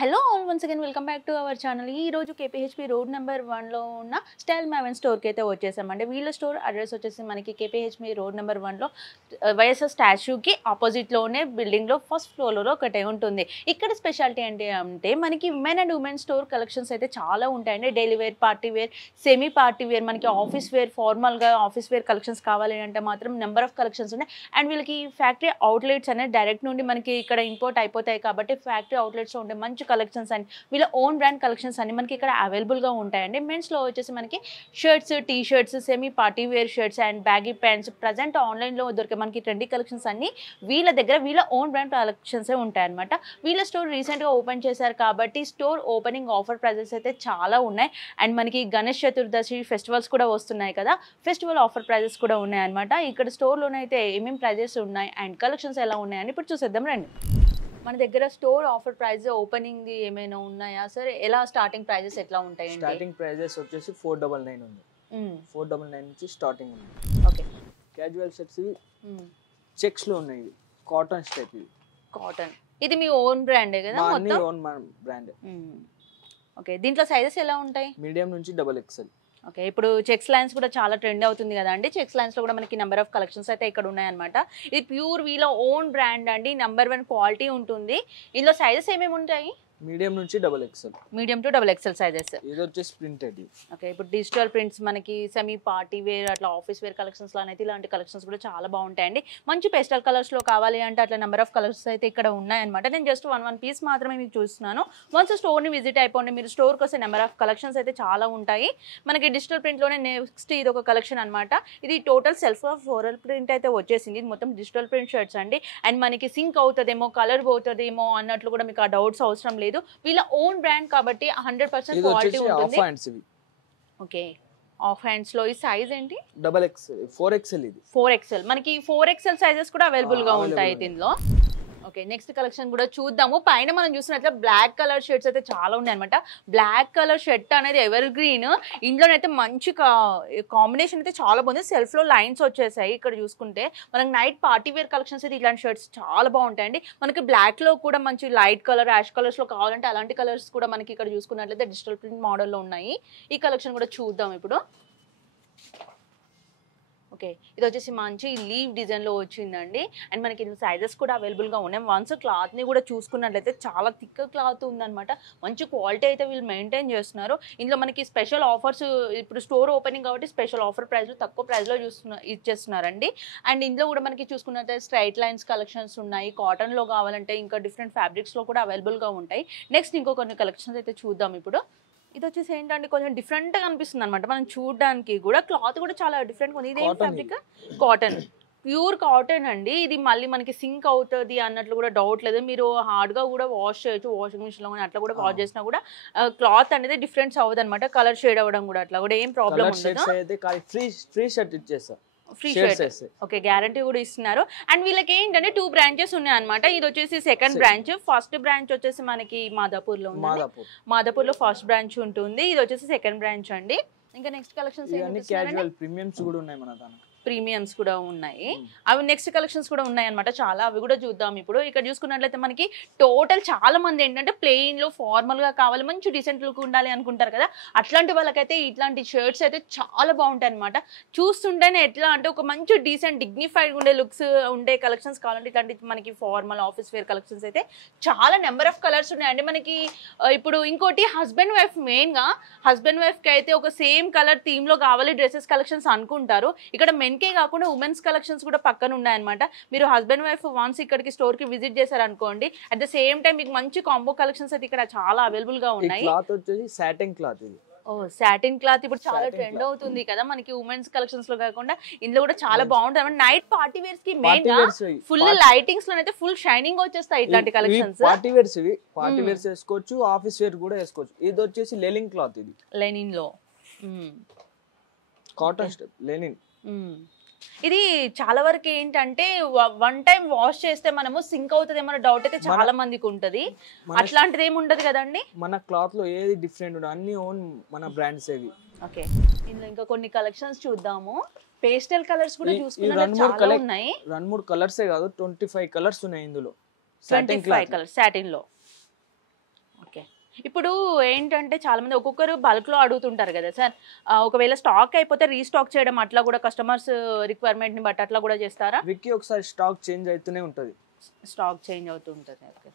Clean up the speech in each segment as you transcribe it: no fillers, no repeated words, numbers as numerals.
Hello all once again welcome back to our channel. ఈ రోజు కేపీహెచ్పి road number 1లో ఉన్న style maven స్టోర్కి అయితే వచ్చేసామండి. వీళ్ళ స్టోర్ అడ్రస్ వచ్చేసి మనకి కేపీహెచ్పి రోడ్ నెంబర్ 1లో వైఎస్ఆర్ స్టాచ్యూకి ఆపోజిట్లోనే బిల్డింగ్లో ఫస్ట్ ఫ్లోర్లో ఒకటే ఉంటుంది. ఇక్కడ స్పెషాలిటీ ఏంటి అంటే మనకి men and women store collections అయితే చాలా ఉంటాయండి. Daily wear, party wear, semi party wear, మనకి ఆఫీస్ వేర్, ఫార్మల్గా ఆఫీస్ వేర్ కలెక్షన్స్ కావాలి అంటే మాత్రం నెంబర్ ఆఫ్ కలెక్షన్స్ ఉన్నాయి. అండ్ వీళ్ళకి ఫ్యాక్టరీ అవుట్లెట్స్ అనేది డైరెక్ట్ నుండి మనకి ఇక్కడ ఇంపోర్ట్ అయిపోతాయి కాబట్టి ఫ్యాక్టరీ అవుట్లెట్స్లో ఉండే మంచి కలెక్షన్స్ అని వీళ్ళ ఓన్ బ్రాండ్ కలెక్షన్స్ అన్ని మనకి ఇక్కడ అవైలబుల్గా ఉంటాయండి. మెన్స్లో వచ్చేసి మనకి shirts, T shirts, semi party wear shirts and baggy pants present ఆన్లైన్లో దొరికే మనకి ట్రెండీ కలెక్షన్స్ అన్ని వీళ్ళ దగ్గర వీళ్ళ ఓన్ బ్రాండ్ కలెక్షన్సే ఉంటాయన్నమాట. వీళ్ళ స్టోర్ రీసెంట్గా ఓపెన్ చేశారు కాబట్టి స్టోర్ ఓపెనింగ్ ఆఫర్ ప్రైజెస్ అయితే చాలా ఉన్నాయి. అండ్ మనకి గణేష్ చతుర్దశి ఫెస్టివల్స్ కూడా వస్తున్నాయి కదా, ఫెస్టివల్ ఆఫర్ ప్రైజెస్ కూడా ఉన్నాయన్నమాట. ఇక్కడ స్టోర్లోనైతే ఏమేమి ప్రైజెస్ ఉన్నాయి అండ్ కలెక్షన్స్ ఎలా ఉన్నాయని ఇప్పుడు చూసేద్దాం రండి. మన దగ్గర స్టోర్ ఆఫర్ ప్రైస్ ఓపెనింగ్ ఏమైనా ఉన్నాయా సార్? ఎలా స్టార్టింగ్ ప్రైజెస్ ఎట్లా ఉంటాయి? స్టార్టింగ్ ప్రైజెస్ వచ్చేసి 499 ఉంది. 499 నుంచి స్టార్టింగ్ ఉంది. ఓకే. క్యాజువల్ సెట్స్ ఇవి చెక్స్ లో ఉన్నాయి. కాటన్ స్టైప్ ఇవి. కాటన్ ఇది మీ ఓన్ బ్రాండే కదా? మొత్తం ఓన్ బ్రాండ్. ఓకే. దీంట్లో సైజెస్ ఎలా ఉంటాయి? మీడియం నుంచి XXL. ఓకే. ఇప్పుడు చెక్స్ లైన్స్ కూడా చాలా ట్రెండ్ అవుతుంది కదా అండి. చెక్స్ లైన్స్ లో కూడా మనకి నెంబర్ ఆఫ్ కలెక్షన్స్ అయితే ఇక్కడ ఉన్నాయన్నమాట. ఇది ప్యూర్ వీళ్ళ ఓన్ బ్రాండ్ అండి. నెంబర్ 1 క్వాలిటీ ఉంటుంది. ఇందులో సైజెస్ ఏమేమి ఉంటాయి? మీడియం నుంచి XXL. Medium to XXL sizes. ఇది వచ్చేసి ప్రింటెడ్. ఓకే. ఇప్పుడు డిజిటల్ ప్రింట్స్ మనకి సెమీ పార్టీ వేర్ అట్లా ఆఫీస్ వేర్ కలెక్షన్స్ లానైతే ఇలాంటి కలెక్షన్స్ కూడా చాలా బాగుంటాయండి. మంచి పేస్టల్ కలర్స్ లో కావాలి అంటే అట్లా నెంబర్ ఆఫ్ కలర్స్ అయితే ఇక్కడ ఉన్నాయన్నమాట. నేను జస్ట్ వన్ పీస్ మాత్రమే మీకు చూస్తున్నాను. వన్స్ స్టోర్ ని విజిట్ అయిపోండి. మీరు స్టోర్కి వస్తే నెంబర్ ఆఫ్ కలెక్షన్స్ అయితే చాలా ఉంటాయి. మనకి డిజిటల్ ప్రింట్ లోనే నెక్స్ట్ ఇది ఒక కలెక్షన్ అనమాట. ఇది టోటల్ సెల్ఫ్ ఫ్లోరల్ ప్రింట్ అయితే వచ్చేసింది. ఇది మొత్తం డిజిటల్ ప్రింట్ షర్ట్స్ అండి. అండ్ మనకి సింక్ అవుతుందేమో, కలర్ పోతుందేమో అన్నట్లు కూడా మీకు ఆ డౌట్స్ అవసరం లేదు. వీళ్ళ ఓన్ బ్రాండ్ కాబట్టి 100% క్వాలిటీ ఉంటుంది. ఓకే. ఆఫ్ హ్యాండ్స్ లో ఈ సైజ్ ఏంటి? XXL 4XL. ఇది 4XL. మనకి 4XL సైజెస్ కూడా అవైలబుల్ గా ఉంటాయి దీనిలో. ఓకే. నెక్స్ట్ కలెక్షన్ కూడా చూద్దాము. పైన మనం చూసినట్లయితే బ్లాక్ కలర్ షర్ట్స్ అయితే చాలా ఉన్నాయి అనమాట. బ్లాక్ కలర్ షర్ట్ అనేది ఎవర్ గ్రీన్. ఇందులోనైతే మంచి కాంబినేషన్ అయితే చాలా బాగుంది. సెల్ఫ్ లో లైన్స్ వచ్చేసాయి. ఇక్కడ చూసుకుంటే మనకి నైట్ పార్టీ వేర్ కలెక్షన్స్ అయితే ఇలాంటి షర్ట్స్ చాలా బాగుంటాయండి. మనకి బ్లాక్ లో కూడా మంచి లైట్ కలర్, యాష్ కలర్స్ లో కావాలంటే అలాంటి కలర్స్ కూడా మనకి ఇక్కడ చూసుకున్నట్లయితే డిజిటల్ ప్రింట్ మోడల్లో ఉన్నాయి. ఈ కలెక్షన్ కూడా చూద్దాం ఇప్పుడు. ఓకే. ఇది వచ్చేసి మంచి లీవ్ డిజైన్లో వచ్చిందండి. అండ్ మనకి ఇది సైజెస్ కూడా అవైలబుల్గా ఉన్నాయి. వన్స్ క్లాత్ని కూడా చూసుకున్నట్లయితే చాలా థిక్ క్లాత్ ఉందన్నమాట. మంచి క్వాలిటీ అయితే వీళ్ళు మెయింటైన్ చేస్తున్నారు. ఇందులో మనకి స్పెషల్ ఆఫర్స్ ఇప్పుడు స్టోర్ ఓపెనింగ్ కాబట్టి స్పెషల్ ఆఫర్ ప్రైస్లో తక్కువ ప్రైస్లో ఇచ్చేస్తున్నారండి. అండ్ ఇందులో కూడా మనకి చూసుకున్నట్లయితే స్ట్రైట్ లైన్స్ కలెక్షన్స్ ఉన్నాయి. కాటన్లో కావాలంటే ఇంకా డిఫరెంట్ ఫ్యాబ్రిక్స్లో కూడా అవైలబుల్గా ఉంటాయి. నెక్స్ట్ ఇంకో కొన్ని కలెక్షన్స్ అయితే చూద్దాం ఇప్పుడు. ఇది వచ్చేసి ఏంటంటే కొంచెం డిఫరెంట్గా అనిపిస్తుంది అనమాట మనం చూడడానికి కూడా. క్లాత్ కూడా చాలా డిఫరెంట్గా ఉంది. ఇది ఏం ఫ్యాబ్రిక్? కాటన్. ప్యూర్ కాటన్ అండి. ఇది మళ్ళీ మనకి సింక్ అవుతుంది అన్నట్లు కూడా డౌట్ లేదు. మీరు హార్డ్గా కూడా వాష్ చేయొచ్చు. వాషింగ్ మిషన్లో కానీ అట్లా కూడా వాష్ చేసినా కూడా క్లాత్ అనేది డిఫరెన్స్ అవ్వదు అనమాట. కలర్ షేడ్ అవ్వడం కూడా అట్లా కూడా ఏం ప్రాబ్లం ఉండదు. ఫ్రీ షర్ట్ ఇచ్చేస్తా. Free shirt. ఓకే. గ్యారంటీ కూడా ఇస్తున్నారు. అండ్ వీళ్ళకి ఏంటంటే 2 బ్రాంచెస్ ఉన్నాయి అనమాట. ఇది వచ్చేసి సెకండ్ బ్రాంచ్. ఫస్ట్ బ్రాంచ్ వచ్చేసి మనకి మాదాపూర్లో ఉంది. మాదాపూర్లో ఫస్ట్ బ్రాంచ్ ఉంటుంది. ఇది వచ్చేసి సెకండ్ బ్రాంచ్ అండి. ఇంకా నెక్స్ట్ కలెక్షన్స్ ప్రీమియమ్స్ కూడా ఉన్నాయి మన దగ్గర. ప్రీమియమ్స్ కూడా ఉన్నాయి. అవి నెక్స్ట్ కలెక్షన్స్ కూడా ఉన్నాయి అనమాట చాలా. అవి కూడా చూద్దాం ఇప్పుడు. ఇక్కడ చూసుకున్నట్లయితే మనకి టోటల్ చాలా మంది ఏంటంటే ప్లెయిన్ లో ఫార్మల్ గా కావాలి, మంచి డీసెంట్ లుక్ ఉండాలి అనుకుంటారు కదా. అట్లాంటి వాళ్ళకైతే ఇట్లాంటి షర్ట్స్ అయితే చాలా బాగుంటాయి అనమాట. చూస్తుంటేనే ఎట్లా అంటే ఒక మంచి డీసెంట్ డిగ్నిఫైడ్ ఉండే లుక్స్ ఉండే కలెక్షన్స్ కావాలంటే ఇట్లాంటి మనకి ఫార్మల్ ఆఫీస్ వేర్ కలెక్షన్స్ అయితే చాలా నెంబర్ ఆఫ్ కలర్స్ ఉన్నాయండి. మనకి ఇప్పుడు ఇంకోటి హస్బెండ్ వైఫ్, మెయిన్ గా హస్బెండ్ వైఫ్ కి అయితే ఒక సేమ్ కలర్ థీమ్ లో కావాలి డ్రెస్సెస్ కలెక్షన్స్ అనుకుంటారు. ఇక్కడ మెన్కే కాకుండా ఉమెన్స్ కలెక్షన్స్ కూడా పక్కన ఉన్నాయన్నమాట. మీరు హస్బెండ్ వైఫ్ వన్స్ ఇక్కడికి స్టోర్ కి విజిట్ చేశారనుకోండి, అట్ ద సేమ్ టైం మీకు మంచి కాంబో కలెక్షన్స్ అయితే ఇక్కడ చాలా అవైలబుల్ గా ఉన్నాయి. క్లాత్ వచ్చేసి సాటిన్ క్లాత్. ఇది సాటిన్ క్లాత్ ఇప్పుడు చాలా ట్రెండ్ అవుతుంది కదా మనకి ఉమెన్స్ కలెక్షన్స్ లో కాకుండా ఇందులో కూడా చాలా బాగుంటుంది. నైట్ పార్టీ వేర్స్ కి మెయిన్ గా ఫుల్ లైటింగ్స్ లో అయితే ఫుల్ షైనింగ్ వచ్చేస్తాయి ఇట్లాంటి కలెక్షన్స్. పార్టీ వేర్స్ ఇవి పార్టీ వేర్స్ వేసుకోవచ్చు, ఆఫీస్ వేర్ కూడా వేసుకోవచ్చు. ఇది వచ్చేసి లెనిన్ క్లాత్. ఇది లెనిన్ లో కాటన్ స్టైప్ లెనిన్. ఇది చాలా వరకు ఏంటంటే వన్ టైం వాష్ చేస్తే మనము సింక్ అవుతుందేమో డౌట్ అయితే చాలా మందికి ఉంటది. అట్లాంటిది ఏమి ఉండదు కదండి. మన క్లాత్ లో ఏది డిఫరెంట్ ఉండదు, అన్ని ఓన్ మన బ్రాండ్స్ ఏవి. ఓకే. ఇందులో ఇంకా కొన్ని కలెక్షన్స్ చూద్దాము. పేస్టల్ కలర్స్ కూడా చూసుకున్నట్టు చాలా ఉన్నాయి. 2-3 కలర్సే కాదు 25 కలర్స్ ఉన్నాయి ఇందులో. 25 కలర్స్ సాటిన్ లో. ఓకే. ఇప్పుడు ఏంటంటే చాలా మంది ఒక్కొక్కరు బల్క్ లో అడుగుతుంటారు కదా సార్. ఒకవేళ స్టాక్ అయిపోతే రీస్టాక్ చేయడం అట్లా కూడా కస్టమర్స్ రిక్వైర్మెంట్ ని బట్టి అట్లా కూడా చేస్తారా? వీక్కి ఒకసారి స్టాక్ చేంజ్ అవుతూనే ఉంటుంది. స్టాక్ చేంజ్ అవుతూ ఉంటుంది. ఓకే.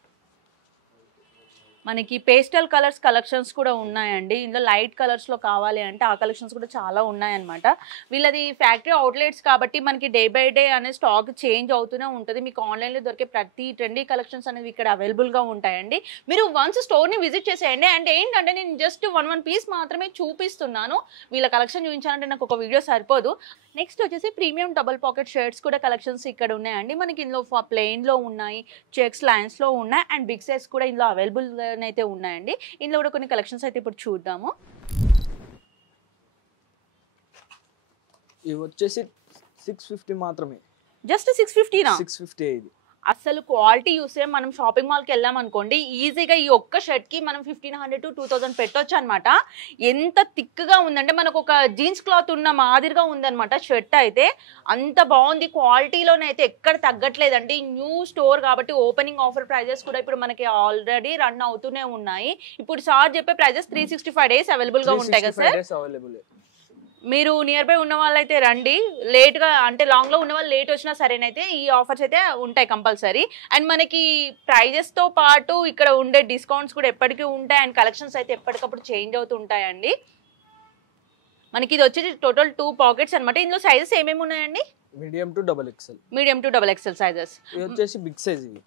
మనకి పేస్టల్ కలర్స్ కలెక్షన్స్ కూడా ఉన్నాయండి. ఇందులో లైట్ కలర్స్లో కావాలి అంటే ఆ కలెక్షన్స్ కూడా చాలా ఉన్నాయన్నమాట. వీళ్ళది ఫ్యాక్టరీ అవుట్లెట్స్ కాబట్టి మనకి డే బై డే అనే స్టాక్ చేంజ్ అవుతూనే ఉంటుంది. మీకు ఆన్లైన్లో దొరికే ప్రతి ట్రెండీ కలెక్షన్స్ అనేవి ఇక్కడ అవైలబుల్గా ఉంటాయండి. మీరు వన్స్ స్టోర్ని విజిట్ చేసేయండి. అండ్ ఏంటంటే నేను జస్ట్ వన్ పీస్ మాత్రమే చూపిస్తున్నాను. వీళ్ళ కలెక్షన్ చూపించాలంటే నాకు ఒక వీడియో సరిపోదు. నెక్స్ట్ వచ్చేసి ప్రీమియం డబుల్ పాకెట్ షర్ట్స్ కూడా కలెక్షన్స్ ఇక్కడ ఉన్నాయండి. మనకి ఇందులో ప్లెయిన్లో ఉన్నాయి, చెక్స్ లైన్స్లో ఉన్నాయి అండ్ బిగ్ సైజ్ కూడా ఇందులో అవైలబుల్ అయితే ఉన్నాయండి. ఇందులో కూడా కొన్ని కలెక్షన్స్ అయితే ఇప్పుడు చూద్దాము. ఇవి వచ్చేసి 650 మాత్రమే. జస్ట్ 650 నా? 650 ఇది. అసలు క్వాలిటీ చూస్తే మనం షాపింగ్ మాల్కి వెళ్ళాం అనుకోండి, ఈజీగా ఈ ఒక్క షర్ట్కి మనం 1500 to 2000 పెట్టొచ్చు అనమాట. ఎంత థిక్గా ఉందంటే మనకు ఒక జీన్స్ క్లాత్ ఉన్న మాదిరిగా ఉందన్నమాట షర్ట్ అయితే. అంత బాగుంది. క్వాలిటీలోనే అయితే ఎక్కడ తగ్గట్లేదండి. న్యూ స్టోర్ కాబట్టి ఓపెనింగ్ ఆఫర్ ప్రైజెస్ కూడా ఇప్పుడు మనకి ఆల్రెడీ రన్ అవుతూనే ఉన్నాయి. ఇప్పుడు సార్ చెప్పే ప్రైజెస్ 365 days అవైలబుల్గా ఉంటాయి కదా సార్? మీరు నియర్ బై ఉన్న వాళ్ళైతే రండి. లేట్గా అంటే లాంగ్లో ఉన్న వాళ్ళు లేట్ వచ్చినా సరేనైతే ఈ ఆఫర్స్ అయితే ఉంటాయి కంపల్సరీ. అండ్ మనకి ప్రైజెస్తో పాటు ఇక్కడ ఉండే డిస్కౌంట్స్ కూడా ఎప్పటికీ ఉంటాయి. అండ్ కలెక్షన్స్ అయితే ఎప్పటికప్పుడు చేంజ్ అవుతూ ఉంటాయండి. మనకి ఇది వచ్చేసి టోటల్ 2 పాకెట్స్ అనమాట. ఇందులో సైజెస్ ఏమేమి ఉన్నాయండి? Medium to double XL. Medium to double XL sizes. ఇది వచ్చేసి బిగ్ సైజ్. ఇవి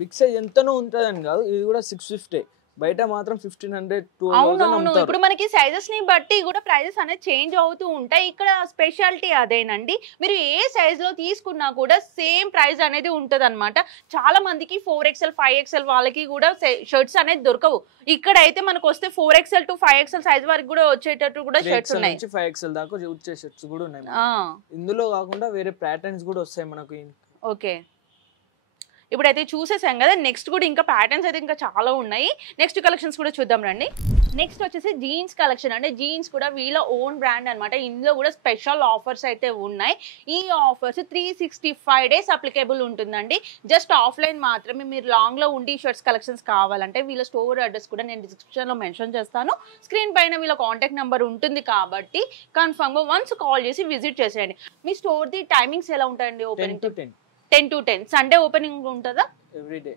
బిగ్ సైజ్ ఎంతనో ఉంటుందని కాదు, ఇది కూడా 650. బయట మాత్రం 1500 to 2000. అవునవును. ఇప్పుడు మనకి సైజెస్ ని బట్టి కూడా ప్రైజెస్ అనేది చేంజ్ అవుతూ ఉంటాయి. ఇక్కడ స్పెషాలిటీ అదేనండి. మీరు ఏ సైజ్ లో తీసుకున్నా కూడా సేమ్ ప్రైస్ అనేది ఉంటది అనమాట. చాలా మందికి 4XL 5XL వాళ్ళకి కూడా షర్ట్స్ అనేది దొరకవు. ఇక్కడ అయితే మనకు వస్తే 4XL to 5XL సైజ్ వరకు కూడా వచ్చేటట్టు కూడా షర్ట్స్ ఉన్నాయి. 5XL దాకా వచ్చే షర్ట్స్ కూడా ఉన్నాయి. ఇందులో కాకుండా వేరే ప్యాటర్న్స్ కూడా వస్తాయి మనకు. ఓకే. ఇప్పుడైతే చూసేసాం కదా. నెక్స్ట్ కూడా ఇంకా ప్యాటర్న్స్ అయితే ఇంకా చాలా ఉన్నాయి. నెక్స్ట్ కలెక్షన్స్ కూడా చూద్దాం రండి. నెక్స్ట్ వచ్చేసి జీన్స్ కలెక్షన్. అంటే జీన్స్ కూడా వీళ్ళ ఓన్ బ్రాండ్ అనమాట. ఇందులో కూడా స్పెషల్ ఆఫర్స్ అయితే ఉన్నాయి. ఈ ఆఫర్స్ 365 days అప్లికేబుల్ ఉంటుందండి. జస్ట్ ఆఫ్లైన్ మాత్రమే. మీరు లాంగ్లో ఉండి షర్ట్స్ కలెక్షన్స్ కావాలంటే వీళ్ళ స్టోర్ అడ్రస్ కూడా నేను డిస్క్రిప్షన్లో మెన్షన్ చేస్తాను. స్క్రీన్ పైన వీళ్ళ కాంటాక్ట్ నెంబర్ ఉంటుంది కాబట్టి కన్ఫర్మ్గా వన్స్ కాల్ చేసి విజిట్ చేసేయండి. మీ స్టోర్ది టైమింగ్స్ ఎలా ఉంటాయండి? Opening 10 to 10. సండే ఓపెనింగ్ ఉంటుందా? ఎవ్రీడే.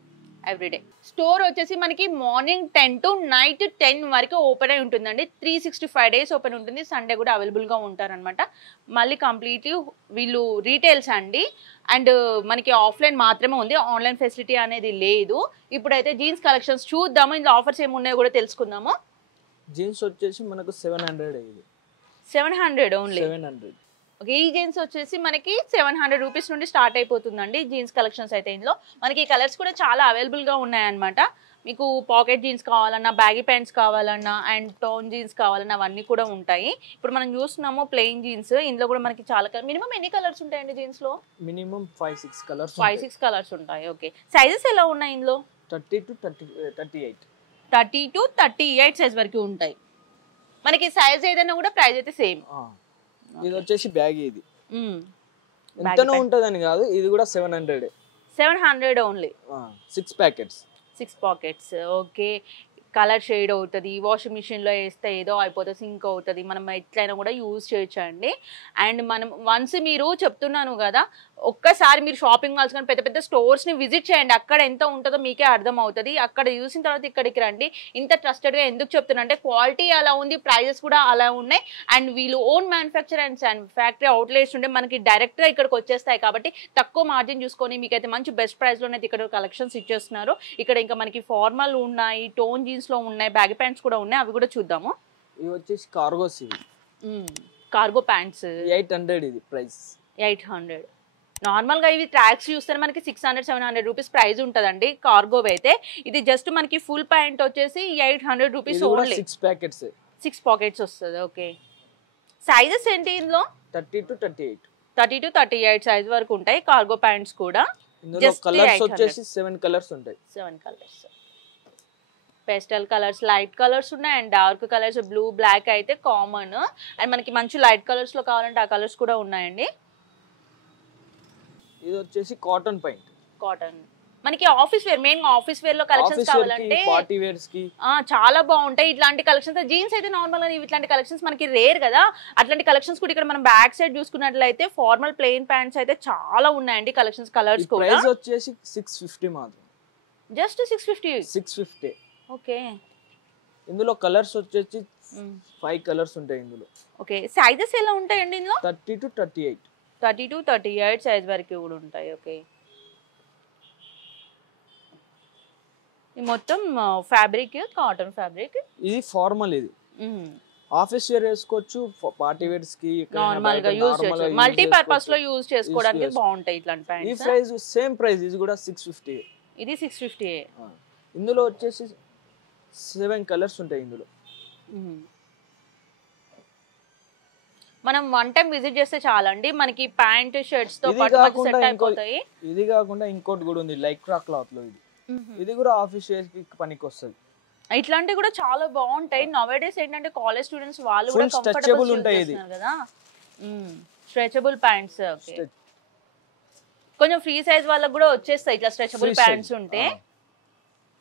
స్టోర్ వచ్చేసి మనకి మార్నింగ్ 10 to నైట్ 10 వరకు ఓపెన్ అయి ఉంటుందండి. 365 days ఓపెన్ ఉంటుంది. సండే కూడా అవైలబుల్గా ఉంటారనమాట. మళ్ళీ కంప్లీట్లీ వీళ్ళు రీటైల్స్ అండి. అండ్ మనకి ఆఫ్లైన్ మాత్రమే ఉంది, ఆన్లైన్ ఫెసిలిటీ అనేది లేదు. ఇప్పుడైతే జీన్స్ కలెక్షన్స్ చూద్దాము. ఇందులో ఆఫర్స్ ఏమి ఉన్నాయో కూడా తెలుసుకుందాము. జీన్స్ వచ్చేసి మనకు 700. 700 ఓన్లీ. 700. ఓకే. ఈ జీన్స్ వచ్చేసి మనకి 700 రూపీస్ నుండి స్టార్ట్ అయిపోతుందండి జీన్స్ కలెక్షన్స్ అయితే. ఇందులో మనకి కలర్స్ కూడా చాలా అవైలబుల్గా ఉన్నాయన్నమాట. మీకు పాకెట్ జీన్స్ కావాలన్నా, బ్యాగీ ప్యాంట్స్ కావాలన్నా, అండ్ టోన్ జీన్స్ కావాలన్నా అవన్నీ కూడా ఉంటాయి. ఇప్పుడు మనం చూస్తున్నాము ప్లెయిన్ జీన్స్. ఇందులో కూడా మనకి చాలా మినిమం ఎన్ని కలర్స్ ఉంటాయండి జీన్స్లో? Minimum 5-6 colours. 5-6 కలర్స్ ఉంటాయి. ఓకే. సైజెస్ ఎలా ఉన్నాయి ఇందులో? 30 to 38. 30 to 38 సైజ్ వరకు ఉంటాయి. మనకి సైజ్ ఏదైనా కూడా ప్రైస్ అయితే సేమ్. ఇది వచ్చేసి బ్యాగ్. ఇది ఎంతనో ఉంటుందని కాదు, ఇది కూడా 700. 700 only. 6 packets. 6 pockets. Okay. Colour shade అవుతుంది. వాషింగ్ మిషన్లో వేస్తే ఏదో అయిపోతుంది, సింక్ అవుతుంది. మనం ఎట్లయినా కూడా యూజ్ చేయొచ్చు అండి. అండ్ మనం వన్స్ మీరు చెప్తున్నాను కదా, ఒక్కసారి మీరు షాపింగ్ మాల్స్ కానీ పెద్ద పెద్ద స్టోర్స్ని విజిట్ చేయండి. అక్కడ ఎంత ఉంటుందో మీకే అర్థం అవుతుంది. అక్కడ చూసిన తర్వాత ఇక్కడికి రండి. ఇంత ట్రస్టెడ్గా ఎందుకు చెప్తున్నా అంటే క్వాలిటీ అలా ఉంది, ప్రైజెస్ కూడా అలా ఉన్నాయి. అండ్ వీళ్ళు own manufacture and factory outlets ఉంటే మనకి డైరెక్ట్గా ఇక్కడికి వచ్చేస్తాయి కాబట్టి తక్కువ మార్జిన్ చూసుకొని మీకైతే మంచి బెస్ట్ ప్రైస్లోనైతే ఇక్కడ కలెక్షన్స్ ఇచ్చేస్తున్నారు. ఇక్కడ ఇంకా మనకి ఫార్మల్ ఉన్నాయి, టోన్ జీన్స్లో ఉన్నాయి, బ్యాగీ ప్యాంట్స్ కూడా ఉన్నాయి. అవి కూడా చూద్దాము. ఇవి వచ్చేసి కార్గోస్. ఇవి కార్గో ప్యాంట్స్ 800. ఇది ప్రైస్ 800. నార్మల్గా ఇవి ట్రాక్స్ చూస్తే మనకి 600-700 రూపీస్ ప్రైస్ ఉంటుందండి కార్గో అయితే. ఇది జస్ట్ మనకి ఫుల్ ప్యాంట్ వచ్చేసి 800 రూపీస్ ఓన్లీ. 6 ప్యాకెట్స్. 6 పాకెట్స్ వస్తుంది. ఓకే. సైజెస్ ఏంటి ఇందులో? 30 to 38. 30 to 38 సైజ్ వరకు ఉంటాయి కార్గో ప్యాంట్స్ కూడా. ఇందులో కలర్స్ వచ్చేసి 7 కలర్స్ ఉంటాయి. 7 colours. Pastel colours, light colours ఉన్నాయి and dark colours. Blue, black అయితే కామన్. అండ్ మనకి మంచి లైట్ కలర్స్లో కావాలంటే ఆ కలర్స్ కూడా ఉన్నాయండి. ఇది వచ్చేసి కాటన్ పెయింట్. కాటన్ మనకి office wear, main office wear లో కలెక్షన్స్ కావాలంటే పార్టీ వేర్స్ కి చాలా బాగుంటాయి ఇట్లాంటి కలెక్షన్స్. జీన్స్ అయితే నార్మల్ గా ఇట్లాంటి కలెక్షన్స్ మనకి రేర్ కదా, అట్లాంటి కలెక్షన్స్ కూడా ఇక్కడ మనం బ్యాక్ సైడ్ చూసుకున్నట్లయితే ఫార్మల్ ప్లెయిన్ ప్యాంట్స్ అయితే చాలా ఉన్నాయండి కలెక్షన్స్. కలర్స్ కూడా ప్రైస్ వచ్చేసి 650 మాత్రం, జస్ట్ 650. ఓకే, ఇందులో కలర్స్ వచ్చేసి 5 కలర్స్ ఉంటాయి ఇందులో. ఓకే, సైజెస్ ఎలా ఉంటాయండి ఇందులో? 30 to 38, 30 to 38 సైజ్ వరకు కూడా ఉంటాయి. ఓకే, ఈ మొత్తం ఫ్యాబ్రిక్ కాటన్ ఫ్యాబ్రిక్. ఇది ఫార్మల్, ఇది ఆఫీస్ వేర్ వేసుకోవచ్చు, పార్టీ వేర్స్ కి నార్మల్ గా యూజ్ చేసుకోవచ్చు, మల్టీ పర్పస్ లో యూజ్ చేసుకోవడానికి బాగుంటాయి ఇట్లాంటి ప్యాంట్స్. ఈ ప్రైస్ సేమ్ ప్రైస్, ఇది కూడా 650. ఇది 650. ఇందులో వచ్చేసి 7 కలర్స్ ఉంటాయి ఇందులో. మనం వన్ టైం విజిట్ చేస్తే చాలండి, మనకి ప్యాంట్ షర్ట్స్ తో పాటు సెట్ అయిపోతాయి. ఇది కాకుండా ఇంకోటి కూడా ఉంది లైక్రా క్లాత్ లో, ఇది కూడా ఆఫీస్ వేర్ కి పనికి వస్తుంది. ఇట్లాంటివి కూడా చాలా బాగుంటాయి. నవేడేస్ ఏంటంటే కాలేజ్ స్టూడెంట్స్ వాళ్ళు కూడా కంఫర్టబుల్ ఉంటాయి కదా, స్ట్రెచబుల్ ప్యాంట్స్. కొంచెం ఫ్రీ సైజ్ వాళ్ళకి కూడా వచ్చేస్తాయి ఇట్లా స్ట్రెచబుల్ ప్యాంట్స్ ఉంటే.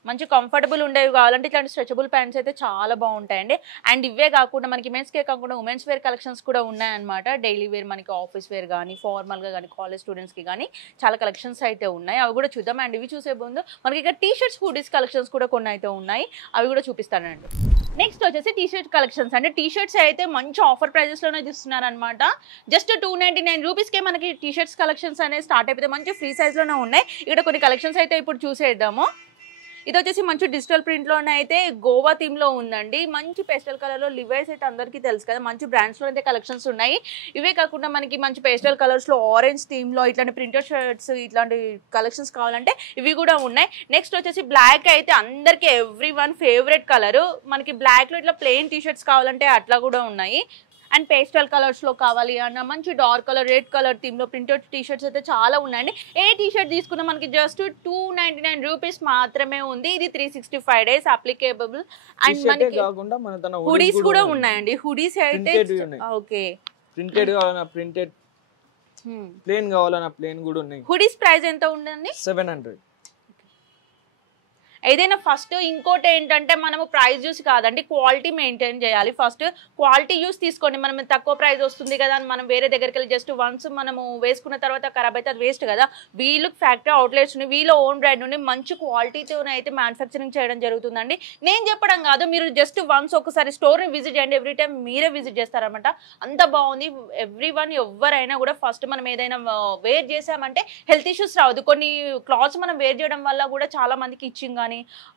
మంచి కంఫర్టబుల్ ఉండేవి కావాలంటే ఇట్లాంటి స్ట్రెచబుల్ ప్యాంట్స్ అయితే చాలా బాగుంటాయండి. అండ్ ఇవే కాకుండా మనకి మెన్స్కే కాకుండా ఉమెన్స్ వేర్ కలెక్షన్స్ కూడా ఉన్నాయన్నమాట. డైలీ వేర్, మనకి ఆఫీస్ వేర్ కానీ ఫార్మల్గా కానీ కాలేజ్ స్టూడెంట్స్కి కానీ చాలా కలెక్షన్స్ అయితే ఉన్నాయి. అవి కూడా చూద్దాం. అండ్ ఇవి చూసే ముందు మనకి ఇక్కడ టీ షర్ట్స్, హుడీస్ కలెక్షన్స్ కూడా కొన్ని అయితే ఉన్నాయి, అవి కూడా చూపిస్తానండి. నెక్స్ట్ వచ్చేసి టీ షర్ట్ కలెక్షన్స్ అంటే టీ షర్ట్స్ అయితే మంచి ఆఫర్ ప్రైజెస్లోనే ఇస్తున్నారు అనమాట. జస్ట్ 299 రూపీస్కే మనకి టీ షర్ట్స్ కలెక్షన్స్ అనేది స్టార్ట్ అయిపోతే మంచి ఫ్రీ సైజ్లోనే ఉన్నాయి. ఇక్కడ కొన్ని కలెక్షన్స్ అయితే ఇప్పుడు చూసేద్దాము. ఇది వచ్చేసి మంచి డిజిటల్ ప్రింట్లోనే అయితే గోవా థీమ్లో ఉందండి. మంచి పేస్టల్ కలర్లో లివైస్ అయితే అందరికీ తెలుసు కదా, మంచి బ్రాండ్స్లో అయితే కలెక్షన్స్ ఉన్నాయి. ఇవే కాకుండా మనకి మంచి పేస్టల్ కలర్స్లో ఆరెంజ్ థీమ్లో ఇట్లాంటి ప్రింటెడ్ షర్ట్స్, ఇట్లాంటి కలెక్షన్స్ కావాలంటే ఇవి కూడా ఉన్నాయి. నెక్స్ట్ వచ్చేసి బ్లాక్ అయితే అందరికీ ఎవ్రీ1 ఫేవరెట్ కలరు. మనకి బ్లాక్లో ఇట్లా ప్లెయిన్ టీ షర్ట్స్ కావాలంటే అట్లా కూడా ఉన్నాయి. అండ్ పేస్టల్ కలర్స్లో కావాలి అన్న మంచి డార్క్ కలర్, రెడ్ కలర్ థీమ్లో ప్రింటెడ్ టీ షర్ట్స్ అయితే చాలా ఉన్నాయండి. ఏ టీ షర్ట్ తీసుకున్నా మనకి జస్ట్ 299 రూపీస్ మాత్రమే ఉంది. ఇది 365 days అప్లికేబుల్. అండ్ మనకి హుడీస్ కూడా ఉన్నాయండి. హుడీస్ అయితే ఓకే, ప్రింటెడ్ కావాలన్నా ప్రింటెడ్, ప్లేన్ కావాలన్నా ప్లేన్ కూడా ఉన్నాయి. హుడీస్ ప్రైస్ ఎంత ఉందండి? 700. ఏదైనా ఫస్ట్ ఇంకోటి ఏంటంటే మనము ప్రైస్ చూసి కాదండి, క్వాలిటీ మెయింటైన్ చేయాలి. ఫస్ట్ క్వాలిటీ యూస్ తీసుకోండి. మనం తక్కువ ప్రైస్ వస్తుంది కదా అని మనం వేరే దగ్గరికి వెళ్ళి జస్ట్ వన్స్ మనము వేసుకున్న తర్వాత ఖరాబ్ అయితే అది వేస్ట్ కదా. వీళ్ళు ఫ్యాక్టరీ అవుట్లెట్స్ నుండి, వీళ్ళ ఓన్ బ్రాండ్ నుండి మంచి క్వాలిటీతో అయితే మ్యానుఫ్యాక్చరింగ్ చేయడం జరుగుతుందండి. నేను చెప్పడం కాదు, మీరు జస్ట్ వన్స్ ఒకసారి స్టోర్ని విజిట్ చేయండి. ఎవ్రీ టైం మీరే విజిట్ చేస్తారనమాట, అంత బాగుంది. ఎవ్రీవన్ ఎవరైనా కూడా ఫస్ట్ మనం ఏదైనా వేర్ చేసామంటే హెల్త్ ఇష్యూస్ రావద్దు. కొన్ని క్లాత్స్ మనం వేర్ చేయడం వల్ల కూడా చాలా మందికి ఇచ్చింగ్ కానీ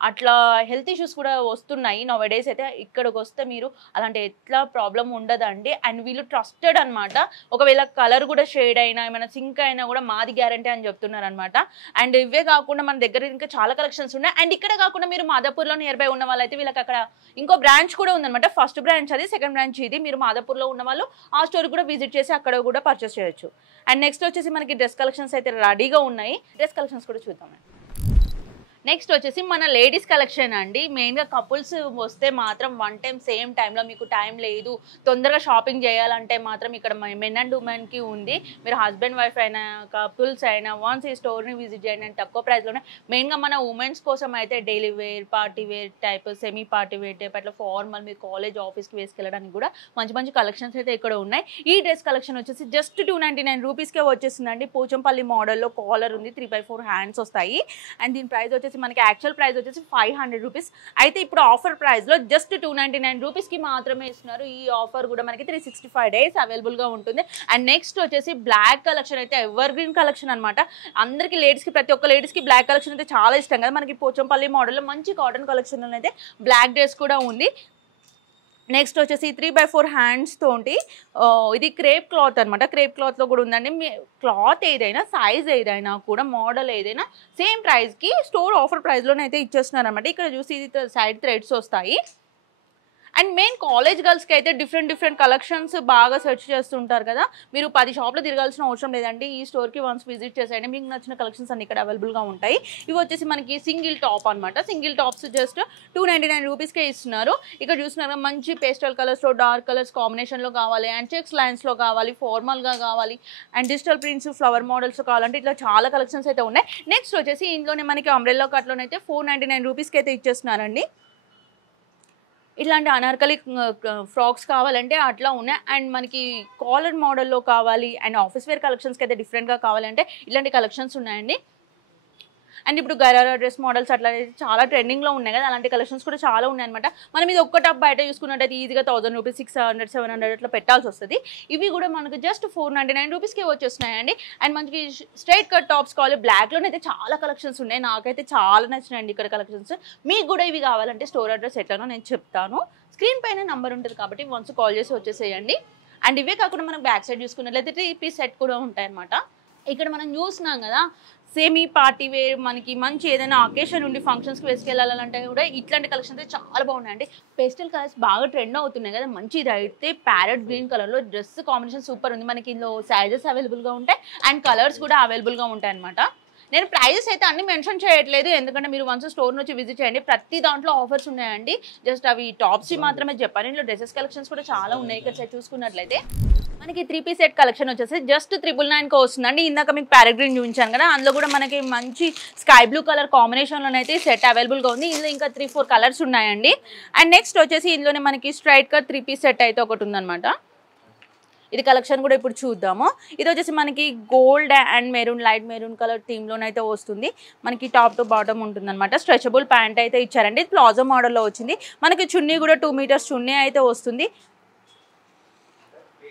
అట్లా హెల్త్ ఇష్యూస్ కూడా వస్తున్నాయి నోవేడేస్ అయితే. ఇక్కడికి వస్తే మీరు అలాంటి ఎట్లా ప్రాబ్లం ఉండదండి. అండ్ వీళ్ళు ట్రస్టెడ్ అనమాట. ఒకవేళ కలర్ కూడా షేడ్ అయినా ఏమైనా సింక్ అయినా కూడా మాది గ్యారంటీ అని చెప్తున్నారు అనమాట. అండ్ ఇవే కాకుండా మన దగ్గర ఇంకా చాలా కలెక్షన్స్ ఉన్నాయి. అండ్ ఇక్కడ కాకుండా మీరు మాదాపూర్లో నియర్ బై ఉన్న వాళ్ళైతే వీళ్ళకి అక్కడ ఇంకో బ్రాంచ్ కూడా ఉందన్నమాట. ఫస్ట్ బ్రాంచ్ అది, సెకండ్ బ్రాంచ్ ఇది. మీరు మాదాపూర్లో ఉన్న వాళ్ళు ఆ స్టోర్ కూడా విజిట్ చేసి అక్కడ కూడా పర్చేస్ చేయొచ్చు. అండ్ నెక్స్ట్ వచ్చేసి మనకి డ్రెస్ కలెక్షన్స్ అయితే రెడీగా ఉన్నాయి. డ్రెస్ కలెక్షన్స్ కూడా చూద్దామండి. నెక్స్ట్ వచ్చేసి మన లేడీస్ కలెక్షన్ అండి. మెయిన్గా కపుల్స్ వస్తే మాత్రం వన్ టైం సేమ్ టైంలో మీకు టైం లేదు, తొందరగా షాపింగ్ చేయాలంటే మాత్రం ఇక్కడ మెన్ అండ్ ఉమెన్కి ఉంది. మీరు హస్బెండ్ వైఫ్ అయినా కపుల్స్ అయినా వన్స్ ఈ స్టోర్ని విజిట్ చేయండి. అండ్ తక్కువ ప్రైస్లోనే మెయిన్గా మన ఉమెన్స్ కోసం అయితే daily wear, party wear type, semi party wear type, అట్లా ఫార్మల్ మీరు కాలేజ్ ఆఫీస్కి వేసుకెళ్ళడానికి కూడా మంచి మంచి కలెక్షన్స్ అయితే ఇక్కడ ఉన్నాయి. ఈ డ్రెస్ కలెక్షన్ వచ్చేసి జస్ట్ 299 రూపీస్కే వచ్చేసిందండి. పోచంపల్లి మోడల్లో కాలర్ ఉంది, 3/4 హ్యాండ్స్ వస్తాయి. అండ్ దీని ప్రైస్ వచ్చేసి మనకి యాక్చువల్ ప్రైస్ వచ్చేసి 500 రూపీస్. అయితే ఇప్పుడు ఆఫర్ ప్రైస్లో జస్ట్ 299 రూపీస్కి మాత్రమే ఇస్తున్నారు. ఈ ఆఫర్ కూడా మనకి 365 days అవైలబుల్గా ఉంటుంది. అండ్ నెక్స్ట్ వచ్చేసి బ్లాక్ కలెక్షన్ అయితే ఎవర్ గ్రీన్ కలెక్షన్ అనమాట. అందరికీ లేడీస్కి, ప్రతి ఒక్క లేడీస్కి బ్లాక్ కలెక్షన్ అయితే చాలా ఇష్టం కదా. మనకి పోచంపల్లి మోడల్లో మంచి కాటన్ కలెక్షన్ అయితే బ్లాక్ డ్రెస్ కూడా ఉంది. నెక్స్ట్ వచ్చేసి 3/4 హ్యాండ్స్ తోటి ఇది క్రేప్ క్లాత్ అనమాట. క్రేప్ క్లాత్లో కూడా ఉందండి. మీ క్లాత్ ఏదైనా, సైజ్ ఏదైనా కూడా, మోడల్ ఏదైనా సేమ్ ప్రైస్కి స్టోర్ ఆఫర్ ప్రైస్లోనే అయితే ఇచ్చేస్తున్నారు అనమాట. ఇక్కడ చూసి ఇది సైడ్ థ్రెడ్స్ వస్తాయి. అండ్ మెయిన్ కాలేజ్ గర్ల్స్కి అయితే డిఫరెంట్ కలెక్షన్స్ బాగా సెర్చ్ చేస్తుంటారు కదా, మీరు 10 షాప్లో తిరగాల్సిన అవసరం లేదండి. ఈ స్టోర్కి వన్స్ విజిట్ చేసేయండి, మీకు నచ్చిన కలెక్షన్స్ అన్ని ఇక్కడ అవైలబుల్గా ఉంటాయి. ఇవి వచ్చేసి మనకి సింగిల్ టాప్ అనమాట. సింగిల్ టాప్స్ జస్ట్ 299 రూపీస్కే ఇస్తున్నారు. ఇక్కడ చూస్తున్నారు మంచి పేస్టల్ కలర్స్లో డార్క్ కలర్స్ కాంబినేషన్లో కావాలి, అండ్ చెక్స్ లైన్స్లో కావాలి, ఫార్మల్గా కావాలి, and digital prints flower models కావాలంటే ఇట్లా చాలా కలెక్షన్స్ అయితే ఉన్నాయి. నెక్స్ట్ వచ్చేసి ఇంట్లోనే మనకి అంబ్రెల్లా కట్లోనైతే 499 రూపీస్కి అయితే ఇచ్చేస్తున్నారండి. ఇట్లాంటి అనార్కలి ఫ్రాక్స్ కావాలంటే అట్లా ఉన్నాయి. అండ్ మనకి కాలర్ మోడల్లో కావాలి, అండ్ ఆఫీస్ వేర్ కలెక్షన్స్కి అయితే డిఫరెంట్గా కావాలంటే ఇలాంటి కలెక్షన్స్ ఉన్నాయండి. అండ్ ఇప్పుడు గరారా డ్రెస్ మోడల్స్ అట్లా చాలా ట్రెండింగ్లో ఉన్నాయి కదా, అలాంటి కలెక్షన్స్ కూడా చాలా ఉన్నాయన్నమాట. మనం ఇది ఒక్క టాప్ బయట చూసుకున్నట్టయితే ఈజీగా 1000 రూపీస్, 600, 700 అట్లా పెట్టాల్సి వస్తుంది. ఇవి కూడా మనకు జస్ట్ 499 రూపీస్కి వచ్చేస్తున్నాయండి. అండ్ మనకి స్ట్రైట్ కట్ టాప్స్ కావాలి, బ్లాక్లోనైతే చాలా కలెక్షన్స్ ఉన్నాయి. నాకైతే చాలా నచ్చినాయండి ఇక్కడ కలెక్షన్స్. మీకు కూడా ఇవి కావాలంటే స్టోర్ అడ్రస్ ఎట్లానో నేను చెప్తాను, స్క్రీన్ పైన నంబర్ ఉంటుంది కాబట్టి వన్స్ కాల్ చేసి వచ్చేసేయండి. అండ్ ఇవే కాకుండా మనం బ్యాక్ సైడ్ చూసుకున్నట్లయితే 3 పీస్ సెట్ కూడా ఉంటాయన్నమాట. ఇక్కడ మనం చూస్తున్నాం కదా సేమీ పార్టీ వేర్, మనకి మంచి ఏదైనా అకేషన్ ఉండి ఫంక్షన్స్కి వేసుకెళ్ళాలంటే కూడా ఇట్లాంటి కలెక్షన్స్ అయితే చాలా బాగున్నాయండి. పేస్టల్ కలర్స్ బాగా ట్రెండ్ అవుతున్నాయి కదా, మంచి ఇది అయితే ప్యారెట్ గ్రీన్ కలర్లో డ్రెస్ కాంబినేషన్ సూపర్ ఉంది. మనకి ఇందులో సైజెస్ అవైలబుల్గా ఉంటాయి అండ్ కలర్స్ కూడా అవైలబుల్గా ఉంటాయి అనమాట. నేను ప్రైజెస్ అయితే అన్ని మెన్షన్ చేయట్లేదు, ఎందుకంటే మీరు వన్స్ స్టోర్ నుంచి విజిట్ చేయండి. ప్రతి దాంట్లో ఆఫర్స్ ఉన్నాయండి, జస్ట్ అవి టాప్స్ మాత్రమే చెప్పాను. ఇందులో డ్రెస్సెస్ కలెక్షన్స్ కూడా చాలా ఉన్నాయి. ఇక్కడ చూసుకున్నట్లయితే మనకి 3 పీస్ సెట్ కలెక్షన్ వచ్చేసి జస్ట్ 999కి వస్తుందండి. ఇందాక మీకు ప్యారెట్ గ్రీన్ చూపించాను కదా, అందులో కూడా మనకి మంచి స్కై బ్లూ కలర్ కాంబినేషన్లోనైతే సెట్ అవైలబుల్గా ఉంది. ఇందులో ఇంకా 3-4 కలర్స్ ఉన్నాయండి. అండ్ నెక్స్ట్ వచ్చేసి ఇందులోనే మనకి స్ట్రైట్ కట్ 3 పీస్ సెట్ అయితే ఒకటి ఉందన్నమాట. ఇది కలెక్షన్ కూడా ఇప్పుడు చూద్దాము. ఇది వచ్చేసి మనకి gold and maroon, light maroon colour థీమ్లోనైతే వస్తుంది. మనకి టాప్ టు బాటమ్ ఉంటుంది అనమాట. స్ట్రెచబుల్ ప్యాంట్ అయితే ఇచ్చారండి. ఇది ప్లాజో మోడల్లో వచ్చింది. మనకి చున్నీ కూడా 2 మీటర్స్ చున్నీ అయితే వస్తుంది.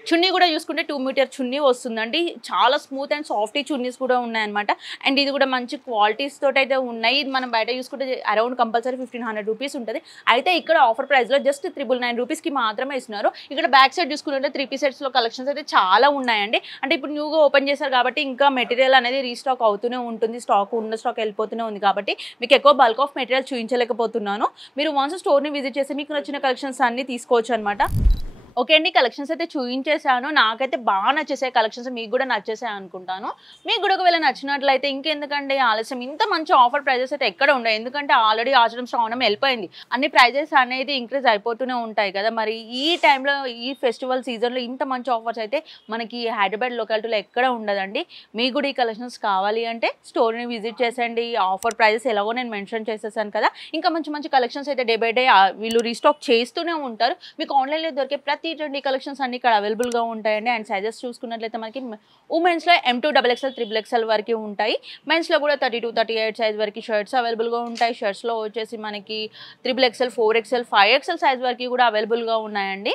చున్నీ కూడా చూసుకుంటే 2 మీటర్ చున్నీ వస్తుందండి. చాలా స్మూత్ అండ్ సాఫ్టీ చున్నీస్ కూడా ఉన్నాయన్నమాట. అండ్ ఇది కూడా మంచి క్వాలిటీస్ తోటి అయితే ఉన్నాయి. ఇది మనం బయట చూసుకుంటే అరౌండ్ కంపల్సరీ 1500 రూపీస్ ఉంటుంది. అయితే ఇక్కడ ఆఫర్ ప్రైస్లో జస్ట్ 999 రూపీస్కి మాత్రమే ఇస్తున్నారు. ఇక్కడ బ్యాక్ సైడ్ చూసుకుంటే 3 పీస్ సెట్స్లో కలెక్షన్స్ అయితే చాలా ఉన్నాయండి. అంటే ఇప్పుడు న్యూగా ఓపెన్ చేశారు కాబట్టి ఇంకా మెటీరియల్ అనేది రీస్టాక్ అవుతూనే ఉంటుంది. ఉన్న స్టాక్ వెళ్ళిపోతూనే ఉంది కాబట్టి మీకు ఎక్కువ బల్క్ ఆఫ్ మెటీరియల్ చూపించలేకపోతున్నాను. మీరు వన్స్ స్టోర్ని విజిట్ చేసి మీకు నచ్చిన కలెక్షన్స్ అన్నీ తీసుకోవచ్చు అనమాట. ఓకే అండి, కలెక్షన్స్ అయితే చూపించేసాను. నాకైతే బాగా నచ్చేసాయి కలెక్షన్స్, మీకు కూడా నచ్చేసాయి అనుకుంటాను. మీకు కూడా ఒకవేళ నచ్చినట్లయితే ఇంకెందుకంటే ఆలస్యం, ఇంత మంచి ఆఫర్ ప్రైజెస్ అయితే ఎక్కడ ఉండవు. ఎందుకంటే ఆల్రెడీ ఆషాఢం శ్రావణం వెళ్ళిపోయింది, అన్ని ప్రైజెస్ అనేది ఇంక్రీజ్ అయిపోతూనే ఉంటాయి కదా. మరి ఈ టైంలో ఈ ఫెస్టివల్ సీజన్లో ఇంత మంచి ఆఫర్స్ అయితే మనకి హైదరాబాద్ లొకాలిటీలో ఎక్కడ ఉండదండి. మీకు కూడా ఈ కలెక్షన్స్ కావాలి అంటే స్టోర్ని విజిట్ చేసండి. ఆఫర్ ప్రైజెస్ ఎలాగో నేను మెన్షన్ చేసేసాను కదా. ఇంకా మంచి మంచి కలెక్షన్స్ అయితే డే బై డే వీళ్ళు రీస్టాక్ చేస్తూనే ఉంటారు. మీకు ఆన్లైన్లో దొరికే ప్రతి ట్రెండీ కలెక్షన్స్ అన్ని ఇక్కడ అవైలబుల్గా ఉంటాయండి. అండ్ సైజెస్ చూసుకున్నట్లయితే మనకి ఉమెన్స్లో M2 XXL 3XL వరకు ఉంటాయి. మెన్స్లో కూడా 32, 38 సైజ్ వరకు షర్ట్స్ అవైలబుల్గా ఉంటాయి. షర్ట్స్లో వచ్చేసి మనకి 3XL, 4XL, 5XL సైజ్ వరకు కూడా అవైలబుల్గా ఉన్నాయండి.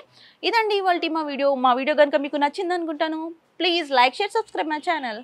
ఇదండి ఇవాళ మా వీడియో కనుక మీకు నచ్చింది అనుకుంటాను. Please like, share, subscribe my channel.